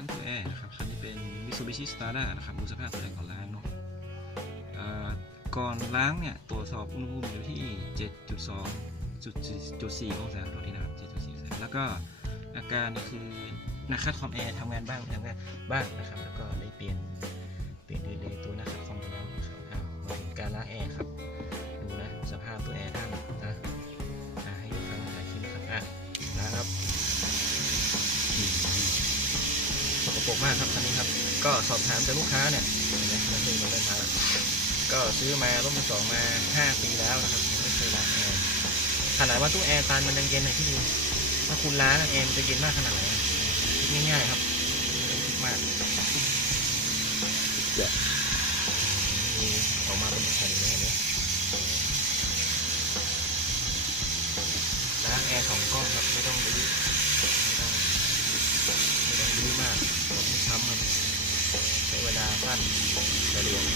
างตัวแอร์นะครับคันนี้เป็น Mitsubishi Stada นะครับดูสภาพตัวแอร์ก่อนล้างเนาะก่อนล้างเนี่ยตรวจสอบอุณหภูมิอยู่ที่ 7.2จุดจุด4องศาโทษทีนะครับ7.4องศาแล้วก็อาการคือนักคัดคอมแอร์ทำงานบ้างทำงานบ้างนะครับ กปรกมากครับคันนี้ครับ ก็สอบถามจากลูกค้าเนี่ยนไมมันเพิ่งมาเริ่มทาแล้วก็ซื้อมาร่มมือสองมา 5 ปีแล้วนะครับไม่เคยล้างแอร์ขนาดว่าตู้แอร์ตันมันยังเย็นเลยที่ดูถ้าคุณล้างแอร์มันจะเย็นมากขนาดไหนง่ายๆครับมากเดี๋ยวมีออกมาเป็นแผ่นเลยเห็นไหมล้างแอร์สองก้อนครับไม่ต้องดื้อ ม่ต้องดื้อมากกดไม่ช้ำครับใช้เวลาสั้นสะดวกห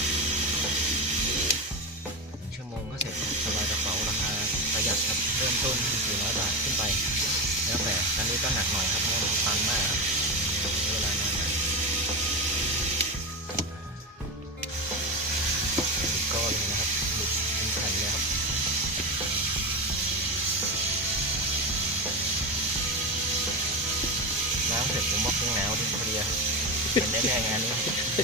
นึ่งชั่วโมงก็เสร็จสบายกระเป๋าราคาประหยัดครับเริ่มต้นที่400 บาทขึ้นไป แล้วแต่คันนี้ก็หนักหน่อยครับเพราะว่ามันตันมากครับใช้เวลานาน เสร็จผมว่าคงหนาวที่พอดีครับเป็นแน่ๆงานนี้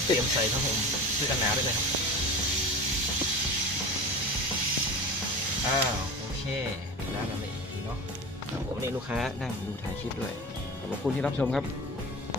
เตรียมใส่ผ้าห่มเสื้อกันหนาวได้เลยครับอ้าวโอเคล้างกันเลยอีกทีเนาะครับผมนี่ลูกค้านั่งดูถ่ายคลิปด้วยขอบคุณที่รับชมครับ